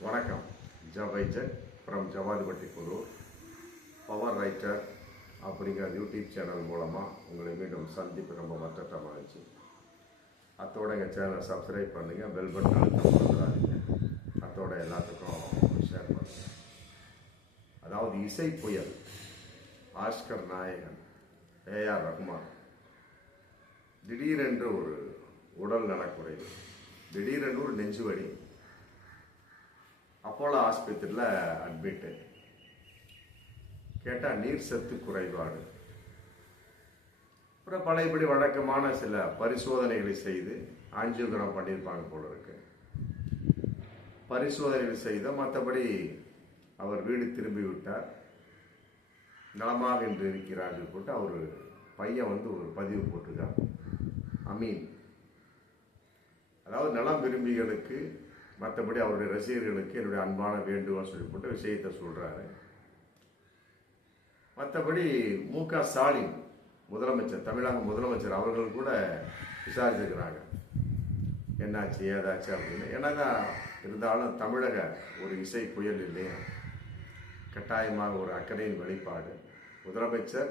வணக்கம். ஜவைஜன் ஃப்ரம் ஜவாதிபட்டி குழு. Power writer அப்படிங்கிற யூடியூப் சேனல் மூலமாக உங்களை மீண்டும் சந்திப்பு ரொம்ப மற்ற மகிழ்ச்சி அத்தோட எங்கள் சேனலை சப்ஸ்கிரைப் பண்ணுங்கள் பெல் பட்டன் அழுத்தம் அத்தோட எல்லாத்துக்கும் ஷேர் பண்ணுங்கள் அதாவது இசை புயல் ஆஸ்கர் நாயகன் ஏஆர் ரஹ்மான் திடீரென்று ஒரு உடல் நலக்குறைவு திடீரென்று ஒரு நெஞ்சுவடி அப்போலோ ஆஸ்பத்திரியில் அட்மிட்டு கேட்டால் நீர் சத்து குறைபாடு. அப்புறம் பழையபடி வழக்கமான சில பரிசோதனைகளை செய்து ஆஞ்சியோகிராம் பண்ணியிருப்பாங்க போல இருக்கு. பரிசோதனைகள் செய்த மற்றபடி அவர் வீடு திரும்பி விட்டார். நலமாக என்று இருக்கிறார்கள் போட்டு அவர் பையன் வந்து ஒரு பதிவு போட்டிருக்கார் அமீன். அதாவது நலம் விரும்பிகளுக்கு மற்றபடி அவருடைய ரசிகர்களுக்கு என்னுடைய அன்பான வேண்டுகோள் சொல்லி போட்டு விஷயத்தை சொல்றாரு. மற்றபடி மு க ஸ்டாலின் முதலமைச்சர் தமிழக முதலமைச்சர் அவர்கள் கூட விசாரிச்சிருக்கிறாங்க. என்னாச்சு ஏதாச்சு அப்படின்னு. என்னதான் இருந்தாலும் தமிழக ஒரு இசை புயல் இல்லையா? கட்டாயமாக ஒரு அக்கறையின் வெளிப்பாடு. முதலமைச்சர்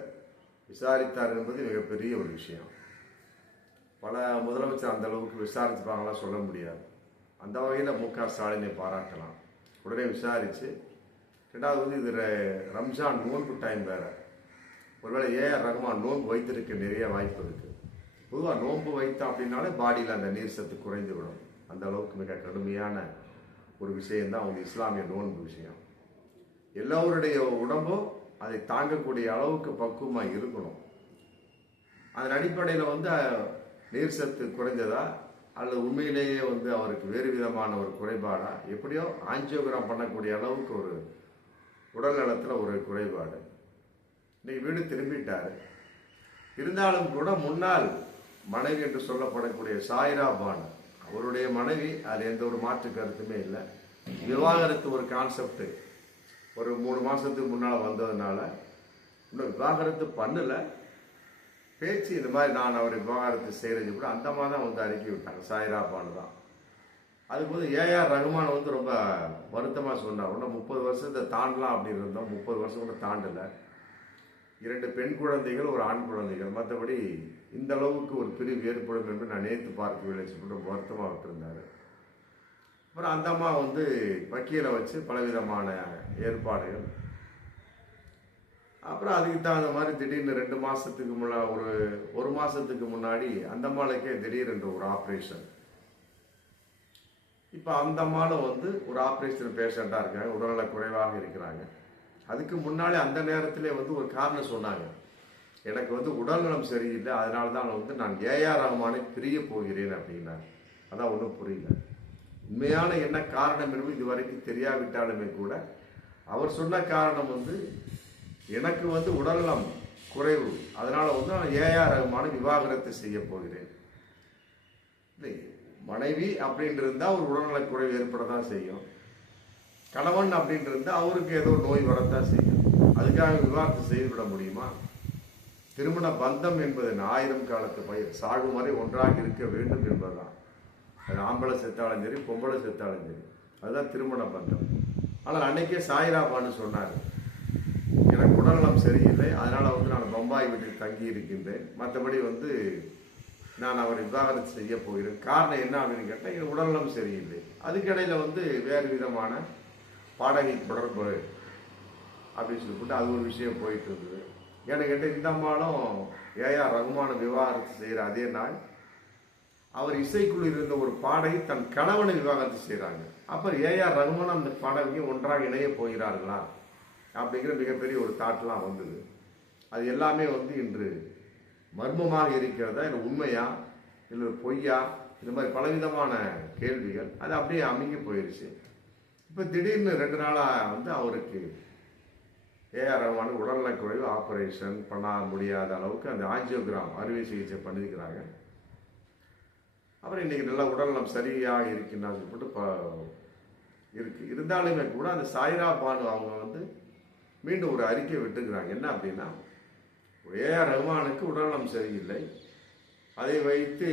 விசாரித்தார் என்பது மிகப்பெரிய ஒரு விஷயம். பல முதலமைச்சர் அந்த அளவுக்கு விசாரிச்சுப்பாங்களா சொல்ல முடியாது. அந்த வகையில் மு க. ஸ்டாலினை பாராட்டலாம். உடனே விசாரித்து ரெண்டாவது வந்து இது ர- ரம்ஜான் நோன்பு டைம் வேறு. ஒருவேளை ஏஆர் ரகுமான் நோன்பு வைத்திருக்க நிறைய வாய்ப்பு இருக்குது பொதுவாக நோன்பு வைத்தோம் அப்படின்னாலே பாடியில் அந்த நீர் சத்து குறைந்து விடும். அந்த அளவுக்கு மிக கடுமையான ஒரு விஷயம்தான் அவங்க இஸ்லாமிய நோன்பு விஷயம். எல்லோருடைய உடம்பும் அதை தாங்கக்கூடிய அளவுக்கு பக்குவமாக இருக்கணும். அதன் அடிப்படையில் வந்து நீர் சத்து குறைஞ்சதா அல்லது உண்மையிலேயே வந்து அவருக்கு வேறு விதமான ஒரு குறைபாடா? எப்படியோ ஆஞ்சியோகிராம் பண்ணக்கூடிய அளவுக்கு ஒரு உடல் நலத்தில் ஒரு குறைபாடு. இன்னைக்கு வீடு திரும்பிட்டாரு. இருந்தாலும் கூட முன்னால் மனைவி என்று சொல்லப்படக்கூடிய சாய்ரா பான் அவருடைய மனைவி அது எந்த ஒரு மாற்று கருத்துமே இல்லை. விவாகரத்து ஒரு கான்செப்டு ஒரு மூணு மாதத்துக்கு முன்னால் வந்ததுனால இன்னும் விவாகரத்து பண்ணல. பேச்சு இந்த மாதிரி நான் அவரை விவகாரத்தை செய்கிறது கூட அந்த மாதிரி தான் வந்து அறிக்கை விட்டாங்க. சாய்ரா பானு தான் அதுபோது ஏஆர் ரகுமான் வந்து ரொம்ப வருத்தமாக சொன்னார். ஒன்றும் முப்பது வருஷத்தை தாண்டலாம் அப்படின்னு இருந்தோம். முப்பது வருஷம் கூட தாண்டலை. இரண்டு பெண் குழந்தைகள் ஒரு ஆண் குழந்தைகள். மற்றபடி இந்த அளவுக்கு ஒரு பிரிவு ஏற்படும் என்று நான் நேற்று பார்க்கவில்லை சொல்லிட்டு வருத்தமாக விட்டுருந்தார். அப்புறம் அந்த அம்மா வந்து வக்கீலை வச்சு பலவிதமான ஏற்பாடுகள் அப்புறம் அதுக்கு தகுந்த மாதிரி திடீர்னு ரெண்டு மாசத்துக்கு முன்னா ஒரு ஒரு மாசத்துக்கு முன்னாடி அந்த மாலைக்கே திடீரென்று ஒரு ஆப்ரேஷன் இப்போ அந்த மாலை வந்து ஒரு ஆப்ரேஷன் பேஷண்ட்டாக இருக்காங்க உடல்நல குறைவாக இருக்கிறாங்க. அதுக்கு முன்னாலே அந்த நேரத்திலே வந்து ஒரு காரணம் சொன்னாங்க. எனக்கு வந்து உடல்நலம் சரியில்லை அதனால தான் வந்து நான் ஏஆர் ரஹ்மானை பிரிய போகிறேன் அப்படின்னா அதான் ஒன்றும் புரியல. உண்மையான என்ன காரணம் என்பது இதுவரைக்கும் தெரியாவிட்டாலுமே கூட அவர் சொன்ன காரணம் வந்து எனக்கு வந்து உடல்நலம் குறைவு. அதனால் வந்து நான் ஏஆர் ரகுமான விவாகரத்து செய்ய போகிறேன். இல்லை, மனைவி அப்படின்னு இருந்தால் ஒரு உடல்நலக் குறைவு ஏற்பட தான் செய்யும். கணவன் அப்படின்னு இருந்தால் அவருக்கு ஏதோ நோய் வரத்தான் செய்யும். அதுக்காக விவாகரத்து செய்துவிட முடியுமா? திருமண பந்தம் என்பது ஆயிரம் காலத்து பயிர் சாகும் வரை ஒன்றாக இருக்க வேண்டும் என்பதுதான். அது ஆம்பளை செத்தாலும் சரி பொம்பளை செத்தாலும் சரி. அதுதான் திருமண பந்தம். ஆனால் அன்னைக்கே சாயிராபான்னு சொன்னார். எனக்கு உடல்நலம் சரியில்லை. அதனால் வந்து நான் பம்பாய் வீட்டில் தங்கி இருக்கின்றேன் மற்றபடி வந்து நான் அவரை விவாகரத்து செய்ய போகிறேன். காரணம் என்ன அப்படின்னு கேட்டால் என் உடல்நலம் சரியில்லை. அதுக்கிடையில் வந்து வேறு விதமான பாடகை தொடர்பு அப்படின்னு சொல்லிட்டு அது ஒரு விஷயம் போயிட்டு இருந்தது. ஏன்னு கேட்டால் இந்த அம்மாலும் ஏஆர் ரகுமான விவாகரத்து செய்கிற அதே நாள் அவர் இசைக்குழு இருந்த ஒரு பாடகி தன் கணவனை விவாகரத்து செய்கிறாங்க அப்புறம் ஏஆர் ரகுமான் அந்த பாடகியும் ஒன்றாக இணைய போகிறார்களா? அப்படிங்கிற மிகப்பெரிய ஒரு தாட்லாம் வந்தது. அது எல்லாமே வந்து இன்று மர்மமாக இருக்கிறதா இல்லை உண்மையா இல்லை பொய்யா இந்த மாதிரி பலவிதமான கேள்விகள் அது அப்படியே அமுங்கி போயிடுச்சு இப்போ திடீர்னு ரெண்டு நாளாக வந்து அவருக்கு ஏஆர் ரஹ்மான் உடல்நலக்குறைவு ஆப்ரேஷன் பண்ண முடியாத அளவுக்கு அந்த ஆஞ்சியோகிராம் அறுவை சிகிச்சை பண்ணியிருக்கிறாங்க. அப்புறம் இன்னைக்கு நல்லா உடல்நலம் சரியாக இருக்கின்றாங்க சொல்லிட்டு ப- இருக்கு. இருந்தாலுமே கூட அந்த சாய்ரா பானு அவங்க வந்து மீண்டும் ஒரு அறிக்கை விட்டுக்கிறாங்க என்ன அப்படின்னா ஏஆர் ரஹ்மானுக்கு உடல்நலம் சரியில்லை. அதை வைத்து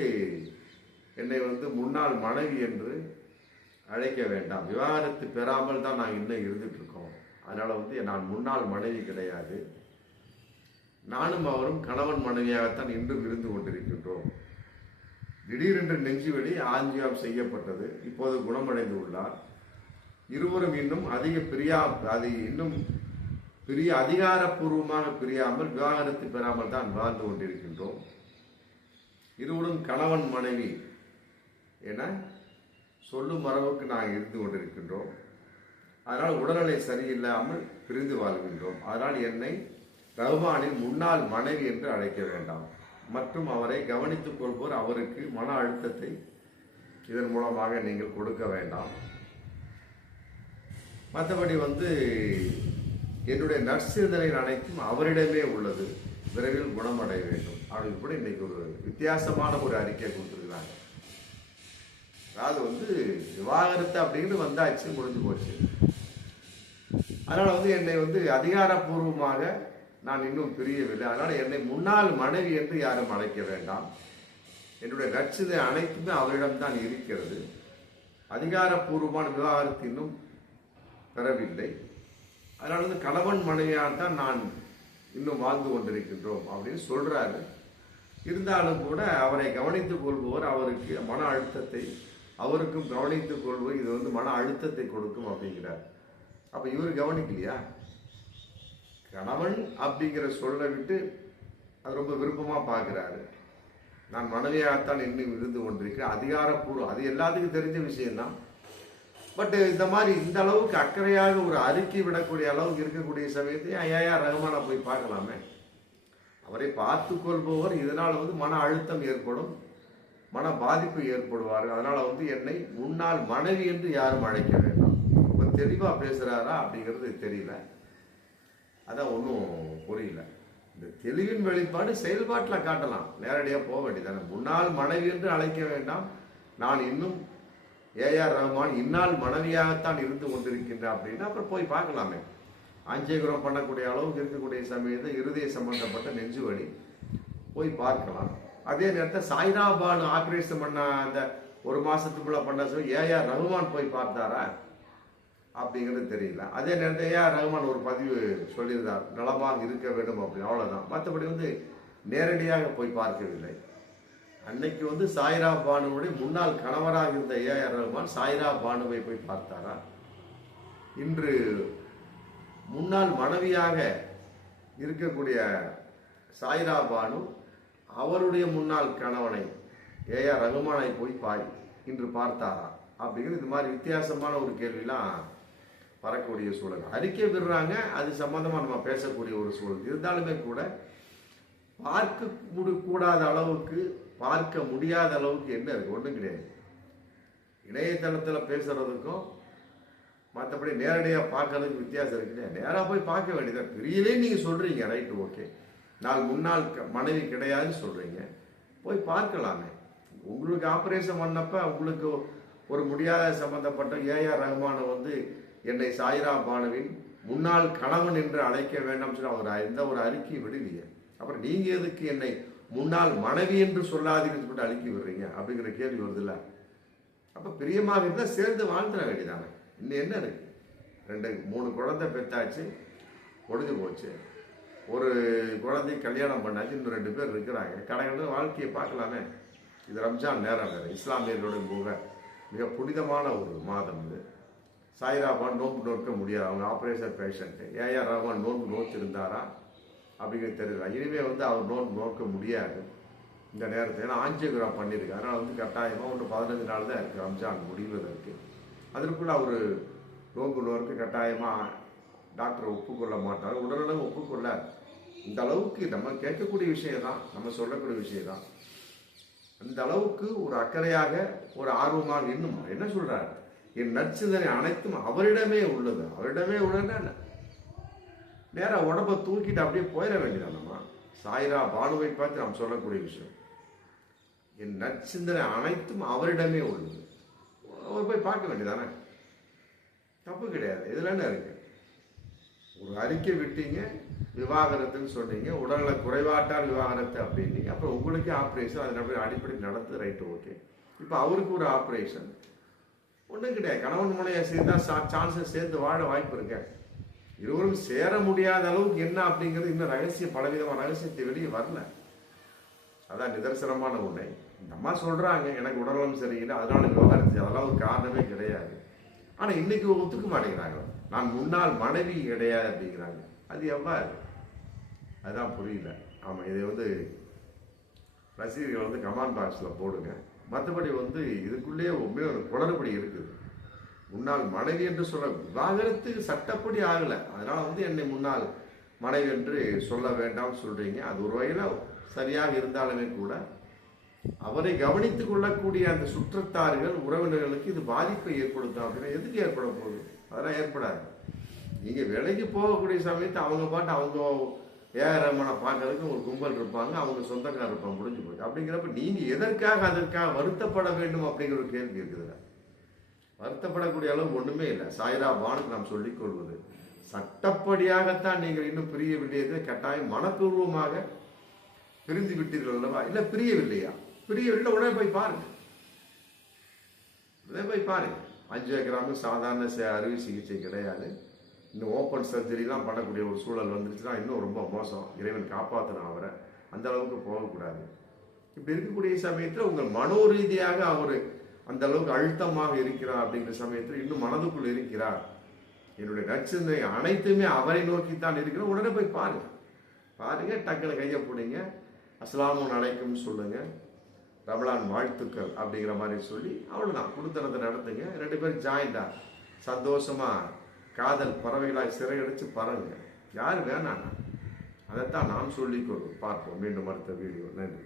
என்னை வந்து முன்னாள் மனைவி என்று அழைக்க வேண்டாம். விவாகரத்து பெறாமல் தான் நாங்கள் இன்னும் இருந்துட்டு இருக்கோம். வந்து நான் முன்னாள் மனைவி கிடையாது. நானும் அவரும் கணவன் மனைவியாகத்தான் இன்றும் இருந்து கொண்டிருக்கின்றோம். திடீரென்று நெஞ்சுவெளி ஆஞ்சியம் செய்யப்பட்டது. இப்போது குணமடைந்து உள்ளார். இருவரும் இன்னும் அதிக பிரியா அது இன்னும் பிரிய அதிகாரப்பூர்வமாக பிரியாமல் விவாகரத்து பெறாமல் தான் வாழ்ந்து கொண்டிருக்கின்றோம். இருவரும் கணவன் மனைவி என சொல்லும் அளவுக்கு நாங்கள் இருந்து கொண்டிருக்கின்றோம். அதனால் உடல்நிலை சரியில்லாமல் பிரிந்து வாழ்கின்றோம். அதனால் என்னை ரஹ்மானின் முன்னாள் மனைவி என்று அழைக்க வேண்டாம். மற்றும் அவரை கவனித்துக் கொள்வோர் அவருக்கு மன அழுத்தத்தை இதன் மூலமாக நீங்கள் கொடுக்க வேண்டாம். மற்றபடி வந்து என்னுடைய நற்சிந்தனைகள் அனைத்தும் அவரிடமே உள்ளது. விரைவில் குணமடைய வேண்டும். அப்படின்னு கூட இன்னைக்கு ஒரு வித்தியாசமான ஒரு அறிக்கை கொடுத்துருக்குறாங்க. அதாவது வந்து விவாகரத்து அப்படின்னு வந்தாச்சு முடிஞ்சு போச்சு. அதனால் வந்து என்னை வந்து அதிகாரப்பூர்வமாக நான் இன்னும் பிரியவில்லை. அதனால் என்னை முன்னாள் மனைவி என்று யாரும் அழைக்க வேண்டாம். என்னுடைய நற்சிதை அனைத்துமே அவரிடம்தான் இருக்கிறது. அதிகாரப்பூர்வமான விவாகரத்து இன்னும் பெறவில்லை. அதனால வந்து கணவன் மனைவியாக தான் நான் இன்னும் வாழ்ந்து கொண்டிருக்கின்றோம் அப்படின்னு சொல்றாரு. இருந்தாலும் கூட அவரை கவனித்துக் கொள்பவர் அவருக்கு மன அழுத்தத்தை அவருக்கும் கவனித்துக் கொள்வது இது வந்து மன அழுத்தத்தை கொடுக்கும் அப்படிங்கிறார். அப்ப இவர் கவனிக்கலையா? கணவன் அப்படிங்கிற சொல்லை விட்டு அது ரொம்ப விருப்பமா பார்க்கிறாரு. நான் மனைவியாகத்தான் இன்னும் இருந்து கொண்டிருக்கிறேன். அதிகாரப்பூர்வம் அது எல்லாத்துக்கும் தெரிஞ்ச விஷயம்தான். பட் uh, இந்த மாதிரி இந்த அளவுக்கு அக்கறையாக ஒரு அறிக்கை விடக்கூடிய அளவுக்கு இருக்கக்கூடிய சமயத்தை ஐயா ரஹ்மானை போய் பார்க்கலாமே. அவரை பார்த்து கொள்பவர் இதனால் வந்து மன அழுத்தம் ஏற்படும் மன பாதிப்பு ஏற்படுவார்கள். அதனால வந்து என்னை முன்னாள் மனைவி என்று யாரும் அழைக்க வேண்டாம். ரொம்ப தெளிவாக பேசுகிறாரா அப்படிங்கிறது தெரியல. அதான் ஒன்றும் புரியல. இந்த தெளிவின் வெளிப்பாடு செயல்பாட்டில் காட்டலாம். நேரடியாக போக வேண்டியதானே முன்னாள் மனைவி என்று அழைக்க வேண்டாம். நான் இன்னும் ஏஆர் ரஹ்மான் இன்னால் மனைவியாகத்தான் இருந்து கொண்டிருக்கின்றேன் அப்படின்னா அப்புறம் போய் பார்க்கலாமே. ஆஞ்சேகுரம் பண்ணக்கூடிய அளவுக்கு இருக்கக்கூடிய சமயத்தை இருதய சம்பந்தப்பட்ட நெஞ்சு வலி. போய் பார்க்கலாம். அதே நேரத்தில் சாய்ரா ஆப்ரேஷன் ஆபரேஷன் பண்ண அந்த ஒரு மாதத்துக்குள்ளே பண்ண சொல்லி ஏஆர் ரஹ்மான் போய் பார்த்தாரா? அப்படிங்கிறது தெரியல. அதே நேரத்தில் ஏஆர் ரஹ்மான் ஒரு பதிவு சொல்லியிருந்தார். நலமாக இருக்க வேண்டும் அப்படின்னு அவ்வளோதான் மற்றபடி வந்து நேரடியாக போய் பார்க்கவில்லை. அன்னைக்கு வந்து சாய்ரா பானுவுடைய முன்னாள் கணவராக இருந்த ஏஆர் ரஹ்மான் சாய்ரா பானுவை போய் பார்த்தாரா? இன்று முன்னாள் மனைவியாக இருக்கக்கூடிய சாய்ரா பானு அவருடைய முன்னாள் கணவனை ஏஆர் ரகுமானை போய் பாய் இன்று பார்த்தாரா? அப்படிங்கிறது இது மாதிரி வித்தியாசமான ஒரு கேள்விலாம் வரக்கூடிய சூழல். அறிக்கை விடுறாங்க அது சம்மந்தமாக நம்ம பேசக்கூடிய ஒரு சூழல். இருந்தாலுமே கூட பார்க்க கூடாத அளவுக்கு பார்க்க முடியாத அளவுக்கு என்ன இருக்கு? ஒன்றும் கிடையாது. இணையதளத்தில் பேசுறதுக்கும் மற்றபடி நேரடியாக பார்க்கறதுக்கு வித்தியாசம் இருக்குல்லையா நேராக போய் பார்க்க வேண்டியதாக பெரியலே நீங்கள் சொல்கிறீங்க ரைட்டு ஓகே நாள் முன்னாள் க- மனைவி கிடையாதுன்னு சொல்கிறீங்க போய் பார்க்கலாமே. உங்களுக்கு ஆப்ரேஷன் பண்ணப்ப உங்களுக்கு ஒரு முடியாத சம்பந்தப்பட்ட ஏஆர் ரஹ்மானை வந்து என்னை சாயிரா பானுவின் முன்னாள் கணவன் என்று அழைக்க வேண்டாம் சொல்லி அவர் எந்த ஒரு அறிக்கையும் விடுவீங்க அப்புறம் நீங்கள் எதுக்கு என்னை முன்னால் மனைவி என்று சொல்லாதீங்கன்னு சொல்லிட்டு அழுக்கி விடுறீங்க. அப்படிங்கிற கேள்வி வருதுல்ல. அப்போ பிரியமாக இருந்தால் சேர்ந்து வாழ்ந்துட வேண்டியதானே. இன்னும் என்ன இருக்கு? ரெண்டு மூணு குழந்தை பெற்றாச்சு முடிஞ்சு போச்சு. ஒரு குழந்தை கல்யாணம் பண்ணாச்சு இன்னும் ரெண்டு பேர் இருக்கிறாங்க. கடைகளும் வாழ்க்கையை பார்க்கலாமே. இது ரம்ஜான் நேரம் வேறு. இஸ்லாமியர்களுடைய மிக. மிக புனிதமான ஒரு மாதம் இது. சாய்ராபான் நோன்பு நோக்க முடியாது. அவங்க ஆப்ரேஷன் பேஷண்ட்டு ஏஆர் ரஹ்மான் நோன்பு நோக்கிருந்தாரா அப்படிங்கிறது தெரியல இனிமே வந்து அவர் நோன் நோக்க முடியாது இந்த நேரத்தில். ஏன்னா ஆஞ்சியோகிராம் பண்ணியிருக்கு அதனால் வந்து கட்டாயமாக ஒன்று பதினஞ்சு நாள் தான் இருக்குது ரம்ஜான் முடிவதற்கு. அதற்குள்ளே அவர் நோன்பு நோக்க கட்டாயமாக டாக்டர் ஒப்புக்கொள்ள மாட்டார். உடல்நலம் ஒப்புக்கொள்ள. இந்த அளவுக்கு நம்ம கேட்கக்கூடிய விஷயம் தான். நம்ம சொல்லக்கூடிய விஷயம் தான். அந்த அளவுக்கு ஒரு அக்கறையாக ஒரு ஆர்வமாக இன்னும் என்ன சொல்கிறார் என் நற்சிந்தனை அனைத்தும் அவரிடமே உள்ளது. அவரிடமே உள்ளதுன்னா நேராக உடம்ப தூக்கிட்டு அப்படியே போயிட வேண்டியதான் நம்ம சாய்ரா பானுவை பார்த்து நாம் சொல்லக்கூடிய விஷயம். என் நற்சிந்தனை அனைத்தும் அவரிடமே உள்ளது. அவர் போய் பார்க்க வேண்டியதானே? தப்பு கிடையாது. இதில் என்ன இருக்கு? ஒரு அறிக்கை விட்டீங்க விவாகரத்துன்னு சொன்னீங்க உடல்நல குறைபாட்டால் விவாகரத்து அப்படின்னீங்க. அப்புறம் உங்களுக்கு ஆப்ரேஷன் அது நம்ம அடிப்படை நடத்து ரைட்டு ஓகே இப்போ அவருக்கு ஒரு ஆப்ரேஷன் ஒன்றும் கிடையாது. கணவன் முனையை சேர்ந்தா சான்ஸை சேர்ந்து வாழ வாய்ப்பு இருக்கேன் இருவரும் சேர முடியாத அளவுக்கு என்ன அப்படிங்கிறது இன்னும் ரகசிய பலவிதமான ரகசியத்தை வெளியே வரல. அதான் நிதர்சனமான உண்மை. இந்த அம்மா சொல்றாங்க எனக்கு உடல்நலம் சரியில்லை அதனால விவகாரத்து அதெல்லாம் ஒரு காரணமே கிடையாது. ஆனா இன்னைக்கு ஒத்துக்க மாட்டேங்கிறாங்க. நான் முன்னாள் மனைவி கிடையாது அப்படிங்கிறாங்க. அது எவ்வாறு அதுதான் புரியல. ஆமா இதை வந்து ரசிகர்கள் வந்து கமெண்ட் பாக்ஸில் போடுங்க. மற்றபடி வந்து இதுக்குள்ளேயே உண்மையாக ஒரு குளறுபடி இருக்குது. முன்னாள் மனைவி என்று சொல்ல விவாகரத்து சட்டப்படி ஆகலை. அதனால வந்து என்னை முன்னாள் மனைவி என்று சொல்ல வேண்டாம் சொல்றீங்க. அது ஒரு வகையில் சரியாக இருந்தாலுமே கூட அவரை கவனித்துக் கொள்ளக்கூடிய அந்த சுற்றத்தார்கள் உறவினர்களுக்கு இது பாதிப்பை ஏற்படுத்தும். அப்படின்னா எதுக்கு ஏற்பட போகுது? அதெல்லாம் ஏற்படாது. நீங்க வேலைக்கு போகக்கூடிய சமயத்தை அவங்க பாட்டு அவங்க ஏஆர் ரமனை பார்க்கறதுக்கு ஒரு கும்பல் இருப்பாங்க. அவங்க சொந்தக்காரர் இருப்பாங்க. முடிஞ்சு போச்சு. அப்படிங்கிறப்ப நீங்க எதற்காக அதற்காக வருத்தப்பட வேண்டும் அப்படிங்கிற ஒரு கேள்வி இருக்குதுல்ல வருத்தப்படக்கூடிய அளவு ஒண்ணுமே இல்லை. சாய்ரா பானுக்கு நாம் சொல்லிக் கொள்வது சட்டப்படியாகத்தான் நீங்கள் இன்னும் பிரியவில்லையது கட்டாயம் மனப்பூர்வமாக பிரிந்து விட்டீர்கள் அல்லவா? இல்ல பிரியவில்லையா? பிரியவில்லை உடனே போய் பாருங்க. உடனே போய் பாருங்க. அஞ்சு கிராமம் சாதாரண அறுவை சிகிச்சை கிடையாது. இன்னும் ஓப்பன் சர்ஜரிலாம் பண்ணக்கூடிய ஒரு சூழல் வந்துருச்சுன்னா இன்னும் ரொம்ப மோசம். இறைவன் காப்பாற்றணும் அவரை. அந்த அளவுக்கு போகக்கூடாது. இப்படி இருக்கக்கூடிய சமயத்தில் உங்கள் மனோ ரீதியாக அவர் அந்த அளவுக்கு அழுத்தமாக இருக்கிறார் அப்படிங்கிற சமயத்தில் இன்னும் மனதுக்குள் இருக்கிறார். என்னுடைய நச்சினை அனைத்துமே அவரை நோக்கித்தான் இருக்கிறோம் உடனே போய் பாருங்க. பாருங்க டக்குனு கையை பிடிங்க. அஸ்லாமுன் அழைக்கும் சொல்லுங்க. ரமலான் வாழ்த்துக்கள் அப்படிங்கிற மாதிரி சொல்லி அவ்வளோதான் குடுத்தனத்தை நடத்துங்க. ரெண்டு பேரும் ஜாயிண்டா சந்தோஷமா காதல் பறவைகளாய் சிறையடிச்சு பறங்க யார் வேணாண்ணா அதைத்தான் நாம் சொல்லிக்கொள்வோம் பார்ப்போம். மீண்டும் அடுத்த வீடியோ நன்றி.